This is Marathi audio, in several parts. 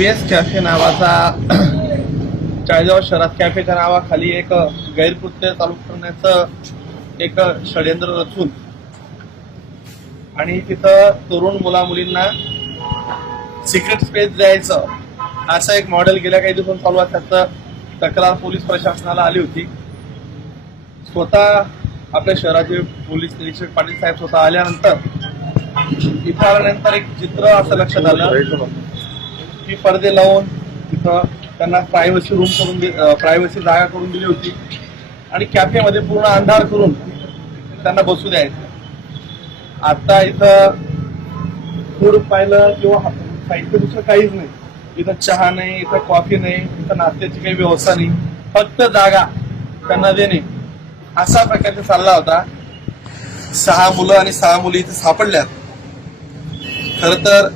US कॅफे नावाचा चाळीसगाव शहरात कॅफेच्या नावाखाली एक गैरकृत्य चालू करण्याचं एक षडयंत्र रचून आणि तिथं तरुण मुला मुलींना सिक्रेट स्पेस द्यायचं असं एक मॉडेल गेल्या काही दिवसांनी चालू आहे. त्याचं तक्रार पोलीस प्रशासनाला आली होती. स्वतः आपल्या शहराचे पोलीस निरीक्षक पाटील साहेब स्वतः आल्यानंतर इथं आल्यानंतर एक चित्र असं लक्षात आलं की पडदे लावून तिथं त्यांना प्रायव्हसी रूम करून प्रायव्हसी जागा करून दिली होती आणि कॅफेमध्ये पूर्ण अंधार करून त्यांना बसू द्यायचं. आता इथं फूड पाहिलं किंवा साहित्य दुसरं काहीच नाही. इथं चहा नाही, इथं कॉफी नाही, इथं नाश्त्याची काही व्यवस्था नाही, फक्त जागा त्यांना देणे असा प्रकारचा चालला होता. 6 मुलं आणि 6 मुली इथे सापडल्यात. खर तर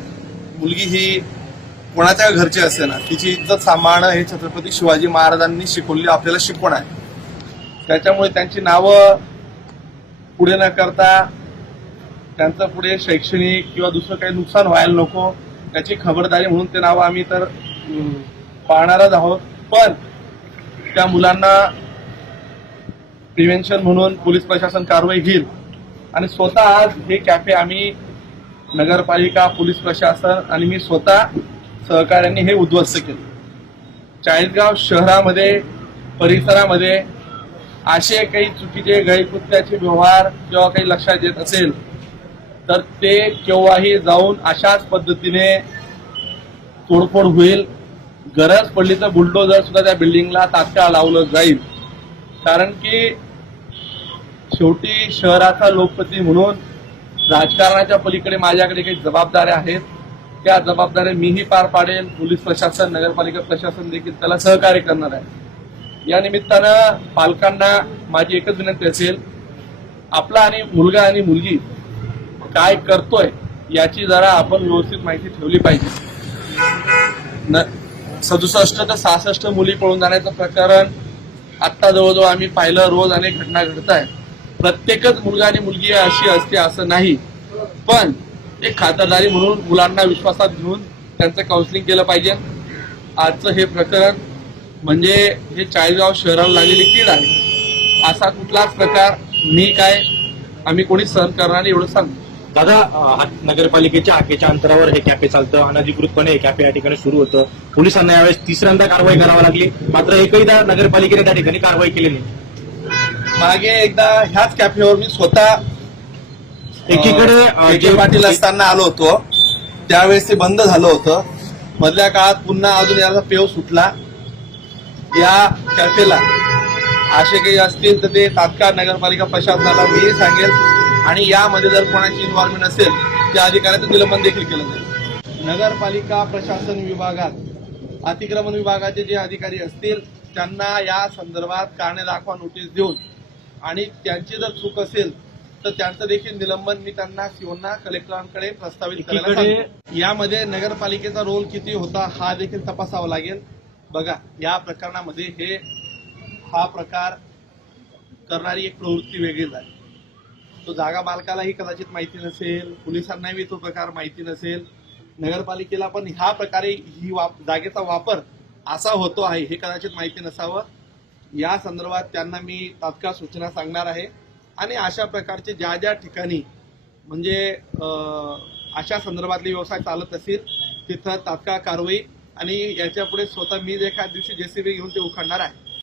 मुलगी ही कोणाच्या घरची असे ना, तिची इज्जत सांभाळणं हे छत्रपती शिवाजी महाराजांनी शिकवलेली आपल्याला शिकवण आहे. त्याच्यामुळे त्यांची नावं पुढे न करता त्यांचं पुढे शैक्षणिक किंवा दुसरं काही नुकसान व्हायला नको त्याची खबरदारी म्हणून ते नावं आम्ही तर पाळणारच आहोत. पण त्या मुलांना प्रिव्हेन्शन म्हणून पोलीस प्रशासन कारवाई घेईल आणि स्वतः आज हे कॅफे आम्ही नगरपालिका, पोलीस प्रशासन आणि मी स्वतः सहकार्याने हे उद्ध्वस्त केलं. चाळीसगाव शहरामध्ये परिसरामध्ये असे काही चुकीचे गैरकृत्याचे व्यवहार किंवा काही लक्षात येत असेल तर ते केव्हाही जाऊन अशाच पद्धतीने तोडफोड होईल. गरज पडली तर बुलडोजर सुद्धा त्या बिल्डिंगला तात्काळ लावलं जाईल. कारण की शेवटी शहराचा लोकप्रतिनिधी म्हणून राजकारणाच्या पलीकडे माझ्याकडे काही जबाबदाऱ्या आहेत. त्या जबाबदाऱ्या मीही पार पाडेल. पोलीस प्रशासन, नगरपालिका प्रशासन देखील त्याला सहकार्य करणार आहे. या निमित्तानं पालकांना माझी एकच विनंती असेल, आपला आणि मुलगा आणि मुलगी काय करतोय याची जरा आपण व्यवस्थित माहिती ठेवली पाहिजे. 67 ते 66 मुली पळून जाण्याचं प्रकरण आत्ता जवळजवळ आम्ही पाहिलं. रोज अनेक घटना घडत आहेत. प्रत्येकच मुलगा आणि मुलगी अशी असते असं नाही, पण एक खातरदारी म्हणून मुलांना विश्वासात घेऊन त्यांचं काउन्सिलिंग केलं पाहिजे. आजचं हे प्रकरण म्हणजे हे चाळीसगाव शहराला लागलेली कीड आहे. असा कुठलाच प्रकार मी काय आम्ही कोणीच सहन करणार नाही एवढं सांगतो. दादा, नगरपालिकेच्या हाकेच्या अंतरावर हे कॅफे चालतं. अनधिकृतपणे हे कॅफे या ठिकाणी सुरू होतं. पोलिसांना यावेळेस 3ऱ्यांदा कारवाई करावी लागली, मात्र एकहीदा नगरपालिकेने त्या ठिकाणी कारवाई केली नाही. मागे एकदा ह्याच कॅफेवर मी स्वतः एकीकडे जे पाटील असताना आलो होतो त्यावेळेस ते बंद झालं होतं. मधल्या काळात पुन्हा अजून याचा पेव सुटला. या कॅफेला असे काही असतील तर ते तात्काळ नगरपालिका प्रशासनाला मी सांगेल आणि यामध्ये जर कोणाची इन्व्हॉल्वमेंट असेल त्या अधिकाऱ्याचं निलंबन देखील केलं जाईल. नगरपालिका प्रशासन विभागात अतिक्रमण विभागाचे जे अधिकारी असतील त्यांना या संदर्भात कारणे दाखवा नोटीस देऊन आणि त्यांची जर चूक असेल तर त्यांचं देखील निलंबन मी त्यांना सीओना कलेक्टरांकडे प्रस्तावित करायला सांगतो. यामध्ये नगरपालिकेचा रोल किती होता हा देखील तपासावा लागेल. बघा, या प्रकरणामध्ये हा प्रकार करणारी एक प्रवृत्ती वेगळीच आहे. तो जागा मालकालाही कदाचित माहिती नसेल, पोलिसांनाही तो प्रकार माहिती नसेल, नगरपालिकेला पण ह्या प्रकारे ही जागेचा वापर असा होतो आहे हे कदाचित माहिती नसावं. या संदर्भात त्यांना मी तात्काळ सूचना सांगणार आहे आणि अशा प्रकारचे ज्या ज्या ठिकाणी म्हणजे अशा संदर्भातले व्यवसाय चालत असतील तिथं तात्काळ कारवाई आणि याच्या पुढे स्वतः मी एखाद्या दिवशी JCB घेऊन ते उखडणार आहे.